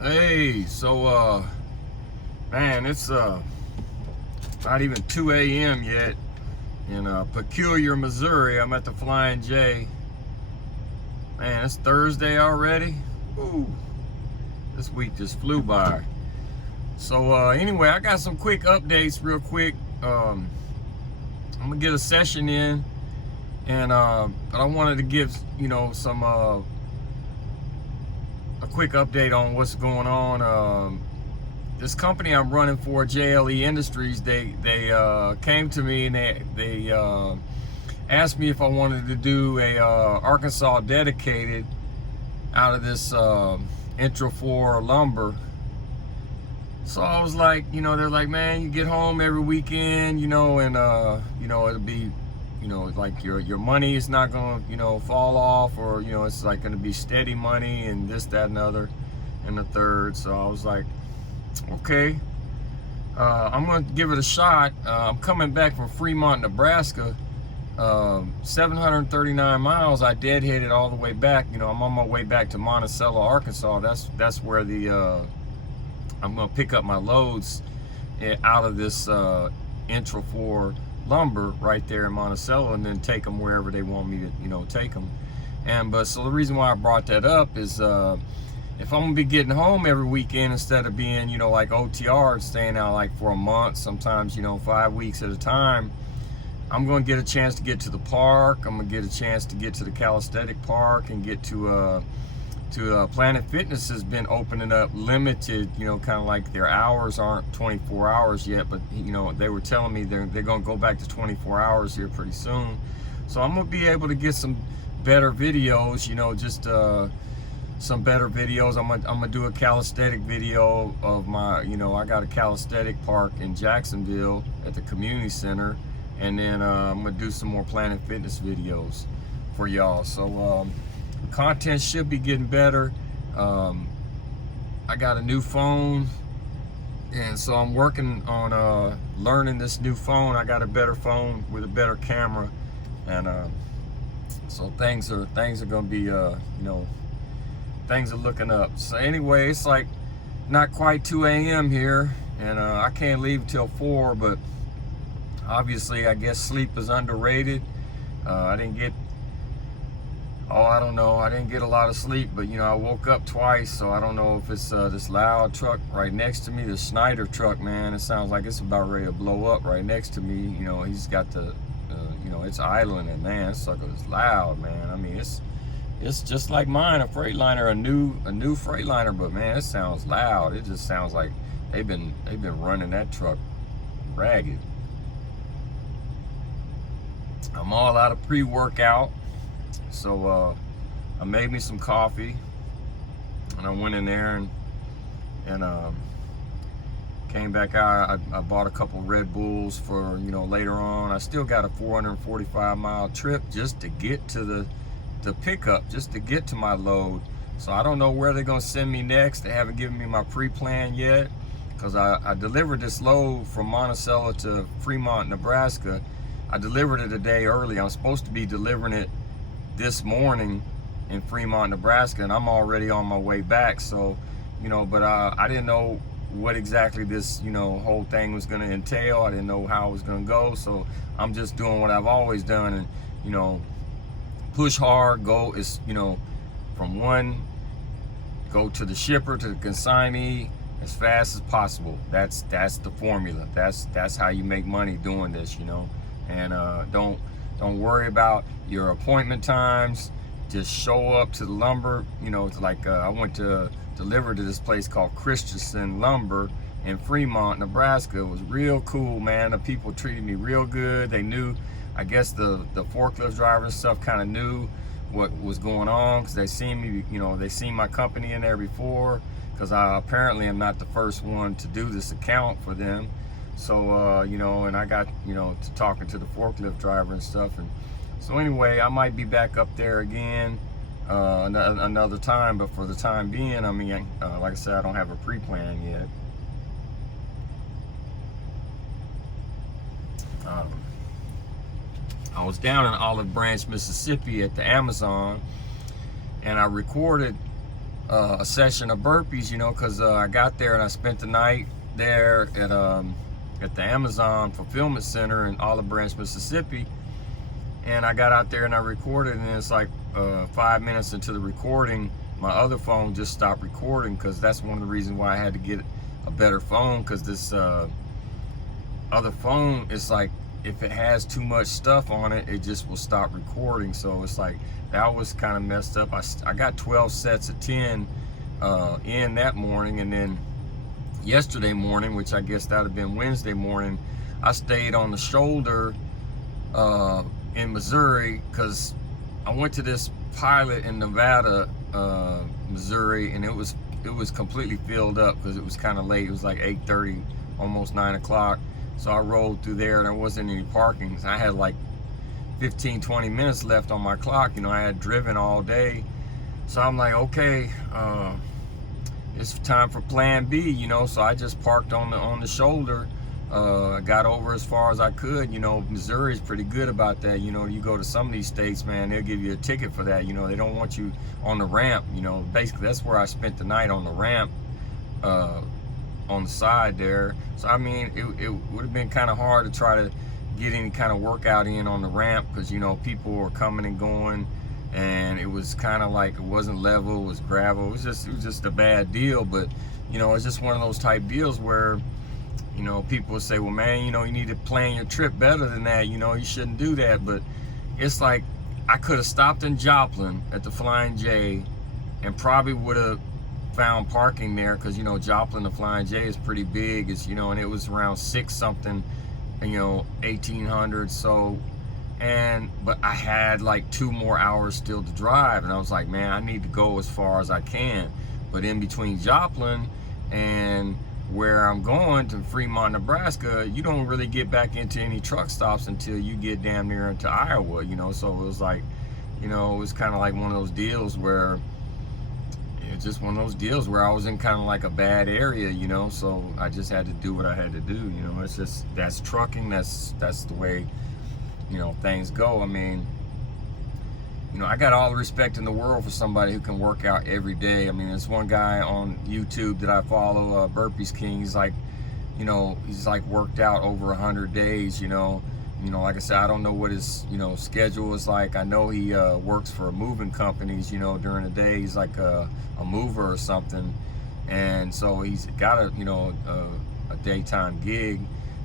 Hey, so man, it's not even 2 a.m. yet in Peculiar, Missouri. I'm at the Flying J. Man, it's Thursday already. Ooh, this week just flew by. So anyway, I got some quick updates real quick. I'm gonna get a session in, and but I wanted to give some a quick update on what's going on. This company I'm running for, JLE Industries, they came to me and they asked me if I wanted to do a Arkansas dedicated out of this Intro 4 lumber. So I was like, they're like, man, you get home every weekend, and it'll be, like your money is not gonna, fall off, or it's like gonna be steady money and this, that, and other, and the third. So I was like, okay, I'm gonna give it a shot. I'm coming back from Fremont, Nebraska, 739 miles. I deadheaded all the way back. I'm on my way back to Monticello, Arkansas. That's where the I'm gonna pick up my loads out of this Intro 4 lumber right there in Monticello, and then take them wherever they want me to take them. So the reason why I brought that up is if I'm gonna be getting home every weekend instead of being like OTR, staying out like for a month, sometimes 5 weeks at a time, I'm gonna get a chance to get to the park. I'm gonna get a chance to get to the calisthenic park and get to Planet Fitness has been opening up limited, kind of like their hours aren't 24 hours yet, but they were telling me they're gonna go back to 24 hours here pretty soon. So I'm gonna be able to get some better videos, just some better videos. I'm gonna do a calisthenic video of my, I got a calisthenic park in Jacksonville at the community center, and then I'm gonna do some more Planet Fitness videos for y'all. So content should be getting better. I got a new phone, and so I'm working on learning this new phone. I got a better phone with a better camera, and so things are gonna be things are looking up. So anyway, it's like not quite 2 a.m. here, and I can't leave till 4, but obviously I guess sleep is underrated. I didn't get I didn't get a lot of sleep, but I woke up twice, so I don't know if it's this loud truck right next to me, the Schneider truck, man. It sounds like it's about ready to blow up right next to me. He's got the it's idling, and man, this sucker is loud, man. I mean, it's just like mine, a Freightliner, a new Freightliner, but man, it sounds loud. It just sounds like they've been running that truck ragged. I'm all out of pre-workout, so I made me some coffee, and I went in there and came back out. I bought a couple Red Bulls for later on. I still got a 445-mile trip just to get to the pickup, just to get to my load. So I don't know where they're gonna send me next. They haven't given me my pre-plan yet, because I delivered this load from Monticello to Fremont, Nebraska. I delivered it a day early. I'm supposed to be delivering it this morning in Fremont, Nebraska, and I'm already on my way back. So but I didn't know what exactly this whole thing was going to entail. I didn't know how it was going to go, so I'm just doing what I've always done, and push hard, go is from one, go to the shipper, to the consignee as fast as possible. That's the formula. That's how you make money doing this, and don't worry about your appointment times. Just show up to the lumber. It's like I went to deliver to this place called Christensen Lumber in Fremont, Nebraska. It was real cool, man. The people treated me real good. They knew, I guess the forklift driver and stuff kind of knew what was going on, because they seen me, they seen my company in there before, because I apparently am not the first one to do this account for them. So and I got to talking to the forklift driver and stuff, and so anyway, I might be back up there again another time, but for the time being, I mean, like I said, I don't have a pre-plan yet. I was down in Olive Branch, Mississippi at the Amazon, and I recorded a session of burpees, you know, because I got there and I spent the night there at the Amazon fulfillment center in Olive Branch, Mississippi. And I got out there and I recorded, and it's like 5 minutes into the recording, my other phone just stopped recording, because that's one of the reasons why I had to get a better phone, because this other phone is like, if it has too much stuff on it, it just will stop recording. So it's like, that was kind of messed up. I got 12 sets of 10 in that morning, and then yesterday morning, which I guess that would have been Wednesday morning, I stayed on the shoulder in Missouri, because I went to this pilot in Nevada, Missouri, and it was completely filled up because it was kind of late. It was like 8:30, almost 9 o'clock. So I rolled through there, and there wasn't any parking. I had like 15-20 minutes left on my clock. You know, I had driven all day, so I'm like, okay, it's time for plan B, you know. So I just parked on the shoulder. Got over as far as I could. You know, Missouri is pretty good about that. You know, you go to some of these states, man, they'll give you a ticket for that. You know, they don't want you on the ramp. You know, basically that's where I spent the night, on the ramp, on the side there. So I mean, it would have been kind of hard to try to get any kind of workout in on the ramp, because, you know, people were coming and going, and it was kind of like, it wasn't level, it was gravel. It was just a bad deal. But, you know, it's just one of those type deals where, you know, people will say, well, man, you know, you need to plan your trip better than that. You know, you shouldn't do that. But it's like, I could have stopped in Joplin at the Flying J and probably would have found parking there, because, you know, Joplin, the Flying J is pretty big. It's, you know, and it was around 6 something, you know, 1800. So, but I had like 2 more hours still to drive, and I was like, man, I need to go as far as I can. But in between Joplin and where I'm going to Fremont, Nebraska, you don't really get back into any truck stops until you get damn near into Iowa, you know. So it was like, you know, it was kind of like one of those deals where, it's just one of those deals where I was in kind of like a bad area, you know. So I just had to do what I had to do, you know. It's just, that's trucking, that's the way, you know, things go. I mean, you know, I got all the respect in the world for somebody who can work out every day. I mean, there's one guy on YouTube that I follow, Burpees King. He's like, you know, he's like worked out over 100 days, you know. You know, like I said, I don't know what his, you know, schedule is like. I know he works for moving companies, you know, during the day. He's like a mover or something. And so he's got a, you know, a daytime gig,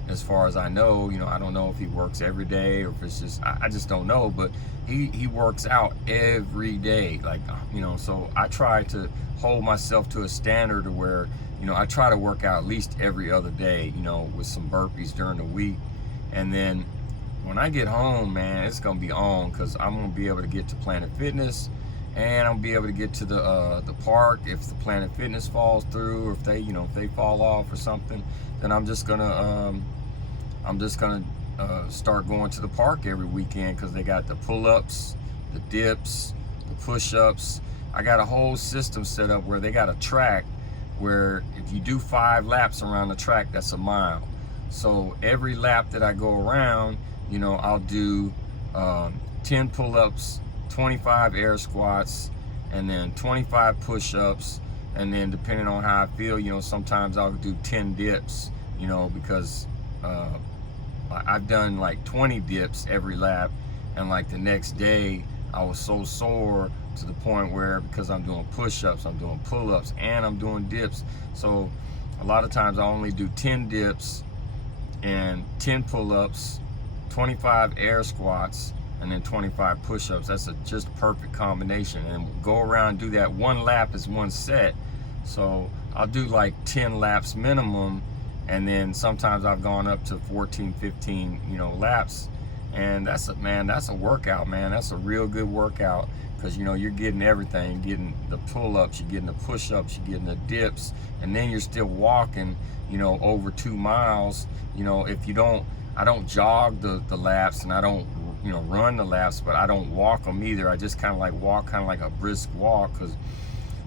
as far as I know. You know, I don't know if he works every day or if it's just, I just don't know. But he works out every day, like, you know. So I try to hold myself to a standard where, you know, I try to work out at least every other day, you know, with some burpees during the week. And then when I get home, man, it's gonna be on, because I'm gonna be able to get to Planet Fitness, and I'm gonna be able to get to the park. If the Planet Fitness falls through, or if they, you know, if they fall off or something, then I'm just gonna start going to the park every weekend, because they got the pull-ups, the dips, the push-ups. I got a whole system set up where they got a track where if you do 5 laps around the track, that's a mile. So every lap that I go around, you know, I'll do 10 pull-ups, 25 air squats, and then 25 push-ups. And then depending on how I feel, you know, sometimes I'll do 10 dips, you know, because I've done like 20 dips every lap. And like the next day, I was so sore to the point where, because I'm doing push-ups, I'm doing pull-ups, and I'm doing dips. So a lot of times I only do 10 dips and 10 pull-ups, 25 air squats, and then 25 push-ups. That's just a perfect combination. And go around and do that. 1 lap is 1 set. So I'll do like 10 laps minimum, and then sometimes I've gone up to 14, 15, you know, laps. And that's a workout, man. That's a real good workout, because, you know, you're getting everything. You're getting the pull-ups, you're getting the push-ups, you're getting the dips, and then you're still walking, you know, over 2 miles. You know, if you don't, I don't jog the laps, and I don't, you know, run the laps, but I don't walk them either. I just kind of like walk, kind of like a brisk walk, because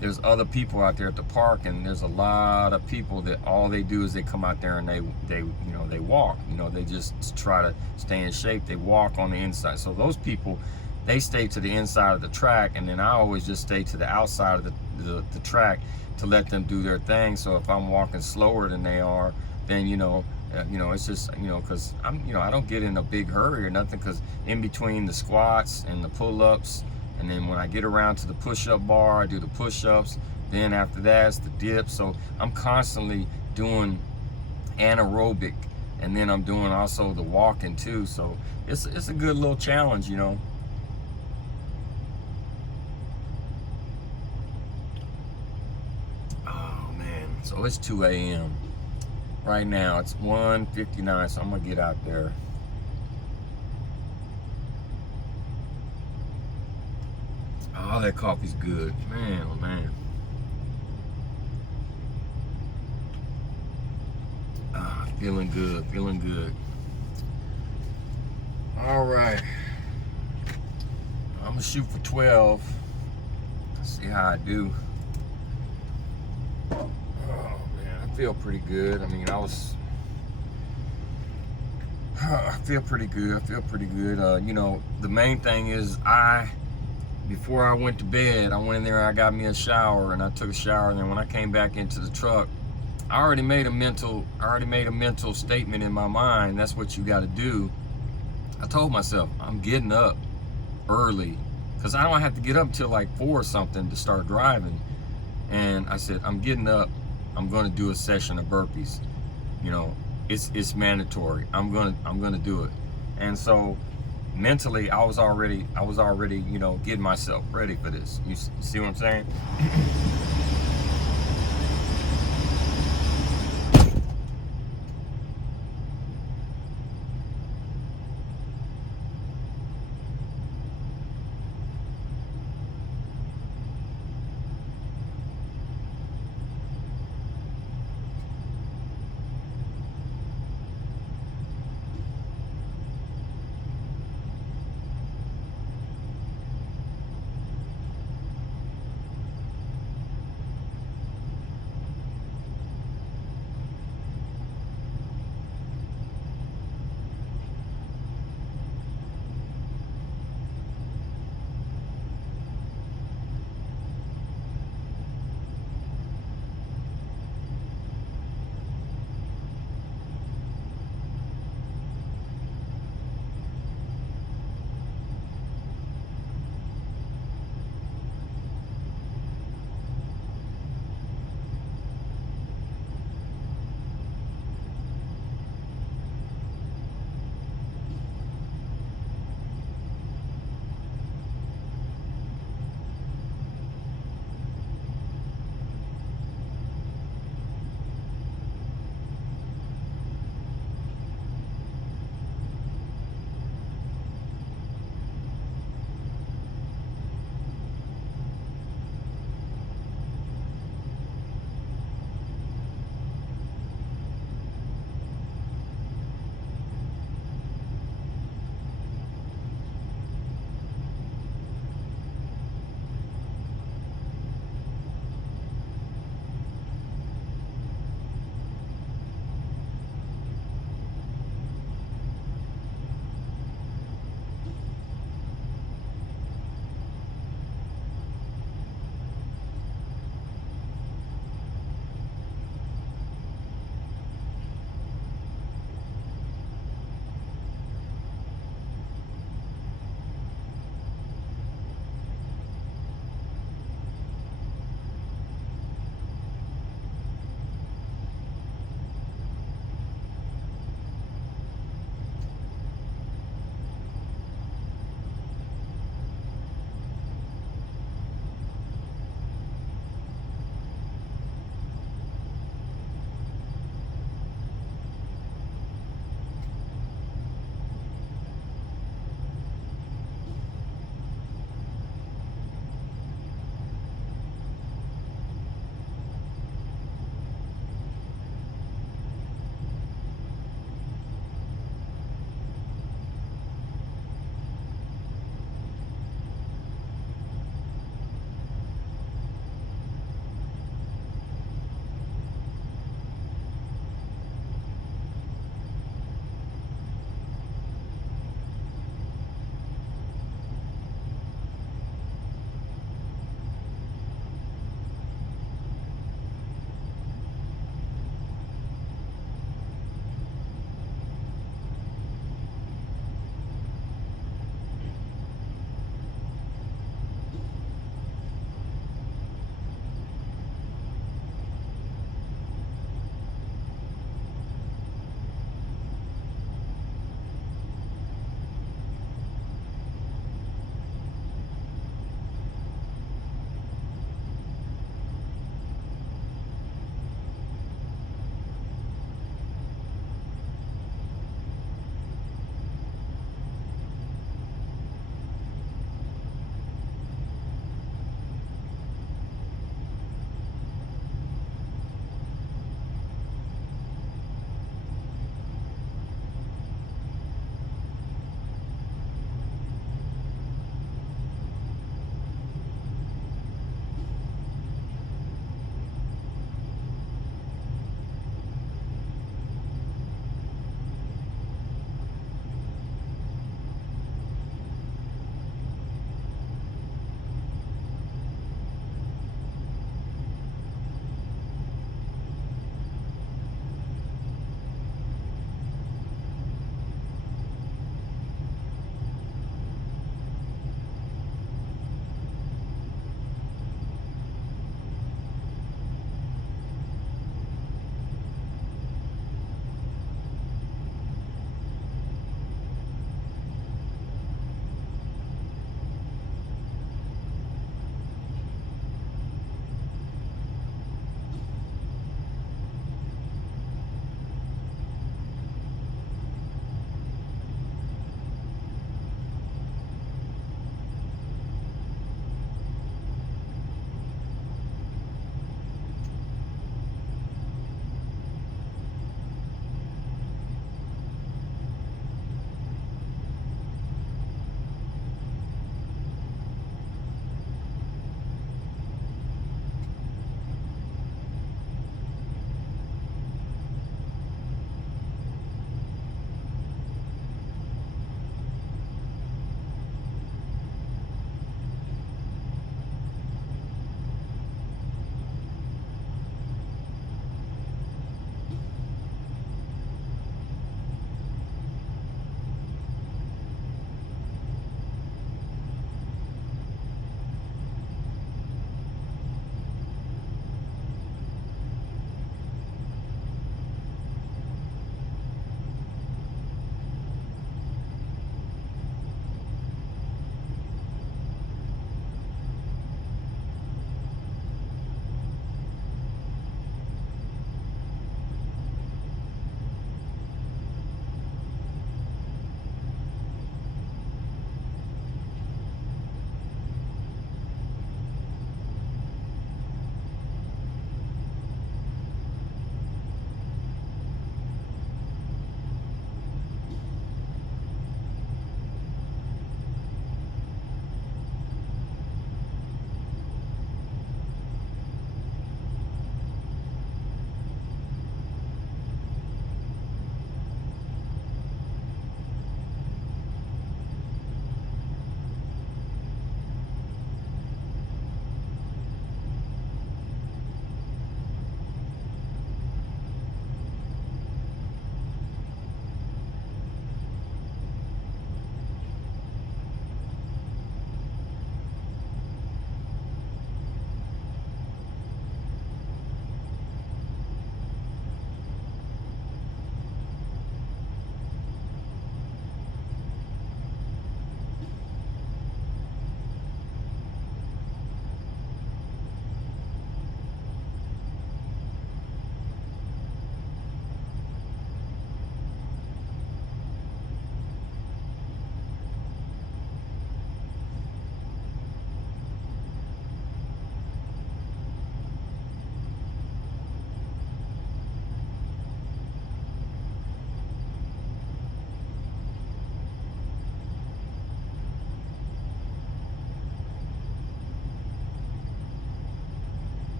there's other people out there at the park, and there's a lot of people that all they do is they come out there and they you know, they walk. You know, they just try to stay in shape. They walk on the inside. So those people, they stay to the inside of the track, and then I always just stay to the outside of the track to let them do their thing. So if I'm walking slower than they are, then it's just because I don't get in a big hurry or nothing, because in between the squats and the pull-ups, and then when I get around to the push-up bar, I do the push-ups. Then after that, it's the dips. So I'm constantly doing anaerobic, and then I'm doing also the walking too. So it's a good little challenge, Oh man, so it's 2 a.m. right now. It's 1:59, so I'm gonna get out there. Oh, that coffee's good, man. Oh man. Feeling good, feeling good. All right, I'm gonna shoot for 12. See how I do. Oh man, I feel pretty good. I mean, I feel pretty good. I feel pretty good. The main thing is before I went to bed, I went in there, I got me a shower, and I took a shower, and then when I came back into the truck, I already made a mental statement in my mind. That's what you got to do. I told myself, I'm getting up early, because I don't have to get up till like 4 or something to start driving. And I said, I'm getting up. I'm going to do a session of burpees. It's mandatory. I'm gonna do it. And so mentally, I was already getting myself ready for this. You see what I'm saying?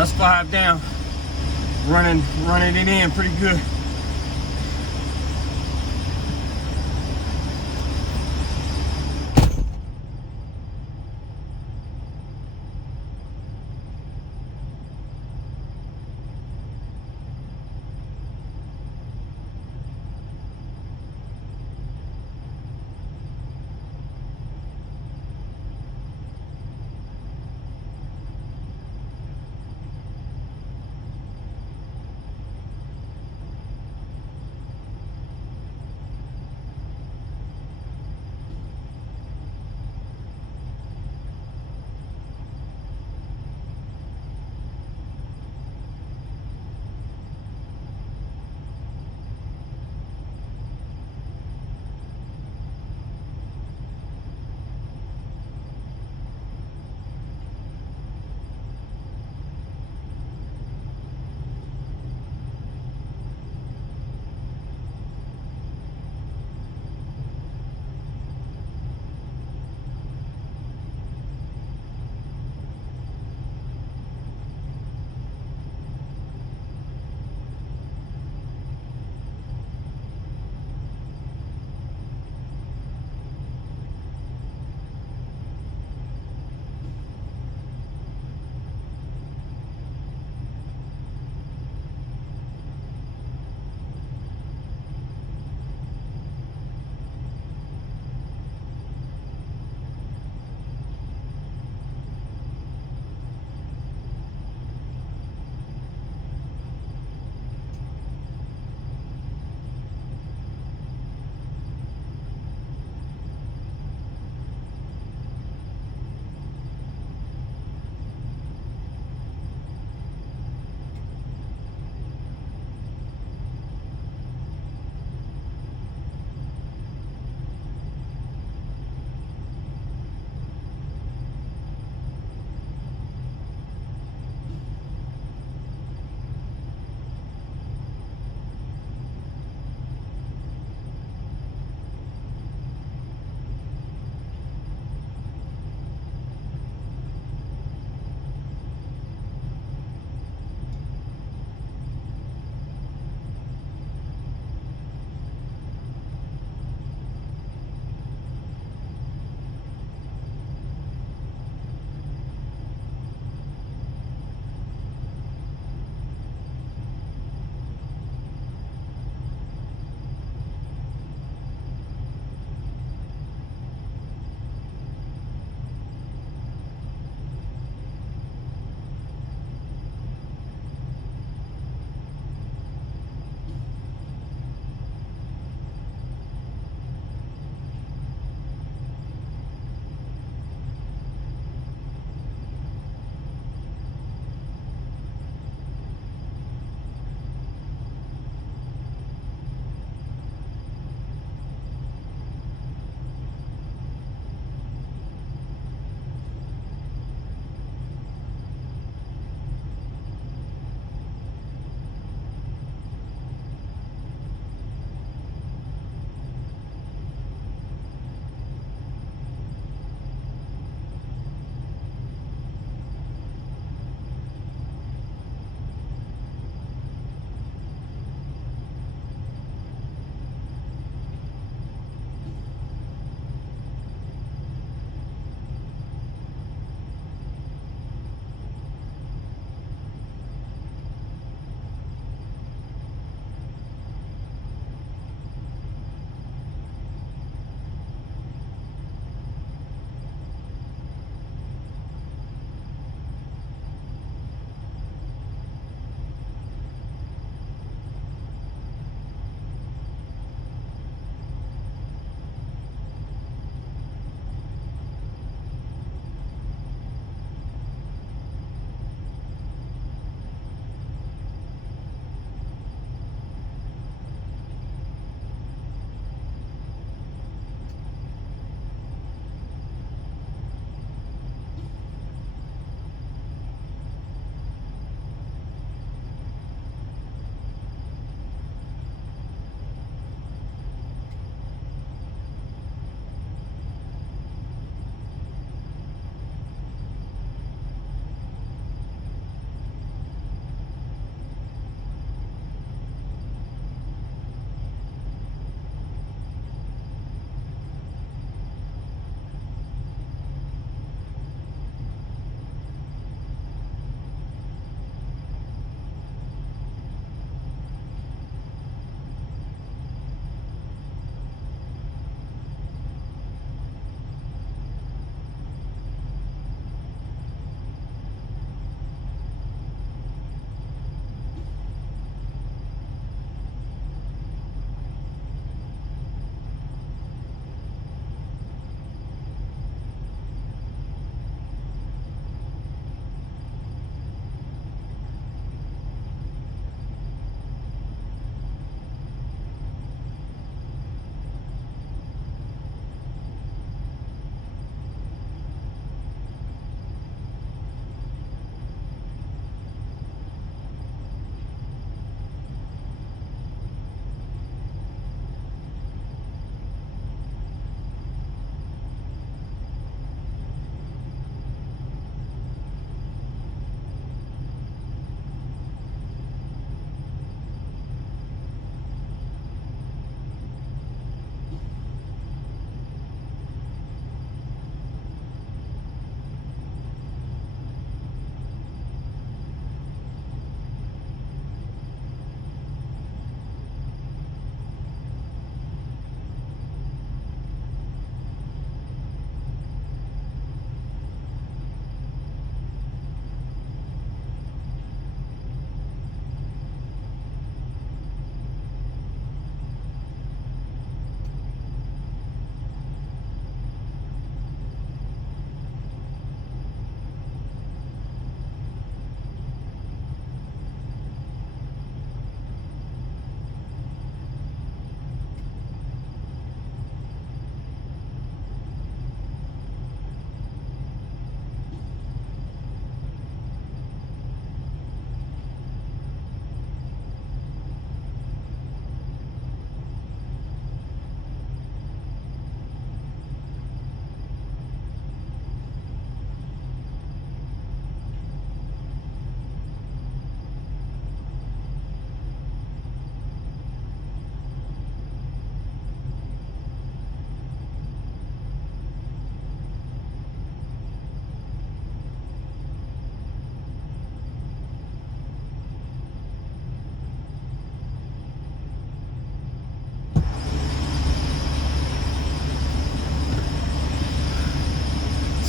Just 5 down. Running it in pretty good.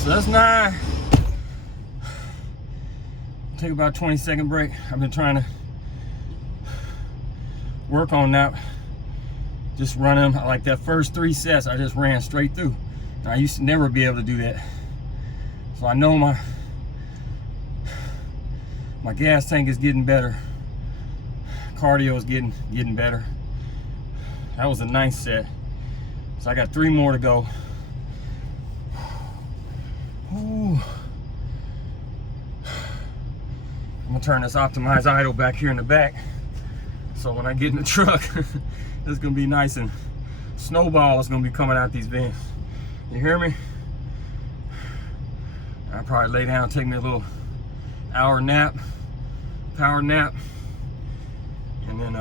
So that's 9. Take about a 20-second break. I've been trying to work on that. Just running like that first 3 sets, I just ran straight through. And I used to never be able to do that. So I know my gas tank is getting better. Cardio is getting better. That was a nice set. So I got 3 more to go. Ooh. I'm gonna turn this optimized idle back here in the back. So when I get in the truck, it's gonna be nice and snowballs gonna be coming out these vents. You hear me? I'll probably lay down, take me a little hour nap, power nap, and then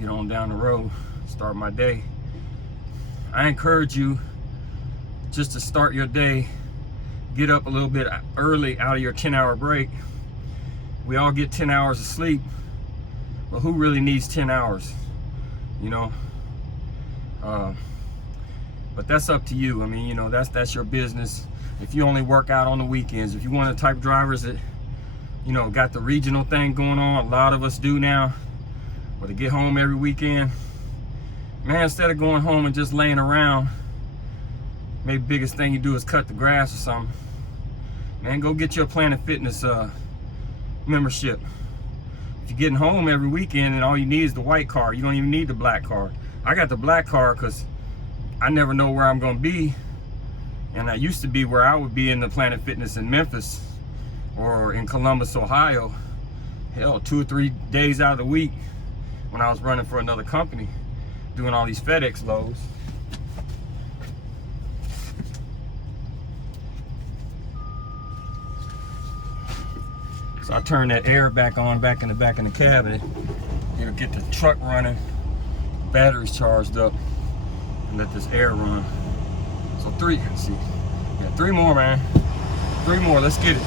get on down the road, start my day. I encourage you just to start your day, get up a little bit early out of your 10-hour break. We all get 10 hours of sleep, but who really needs 10 hours? You know? But that's up to you. I mean, you know, that's your business. If you only work out on the weekends, if you want the type of drivers that, you know, got the regional thing going on, a lot of us do now, or to get home every weekend, man, instead of going home and just laying around, maybe the biggest thing you do is cut the grass or something. Man, go get your Planet Fitness membership. If you're getting home every weekend and all you need is the white card, you don't even need the black card. I got the black card because I never know where I'm gonna be. And I used to be where I would be in the Planet Fitness in Memphis or in Columbus, Ohio. Hell, 2 or 3 days out of the week when I was running for another company, doing all these FedEx loads. So I turn that air back on, back in the cabinet. It'll get the truck running, batteries charged up, and let this air run. So 3, let's see. Yeah, 3 more, man. 3 more, let's get it.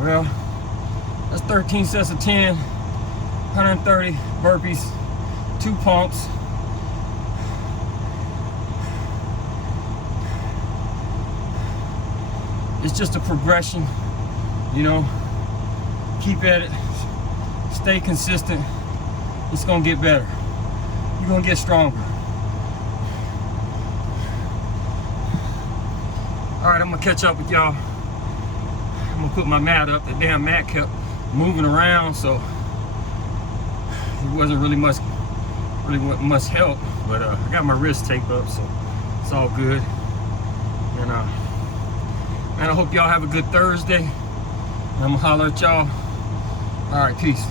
Well, that's 13 sets of 10, 130 burpees, 2 pumps. It's just a progression, you know. Keep at it, stay consistent. It's gonna get better. You're gonna get stronger. All right, I'm gonna catch up with y'all. I'm gonna put my mat up. The damn mat kept moving around, so it wasn't really much help. But I got my wrist taped up, so it's all good. And man, I hope y'all have a good Thursday. I'm gonna holler at y'all. All right, peace.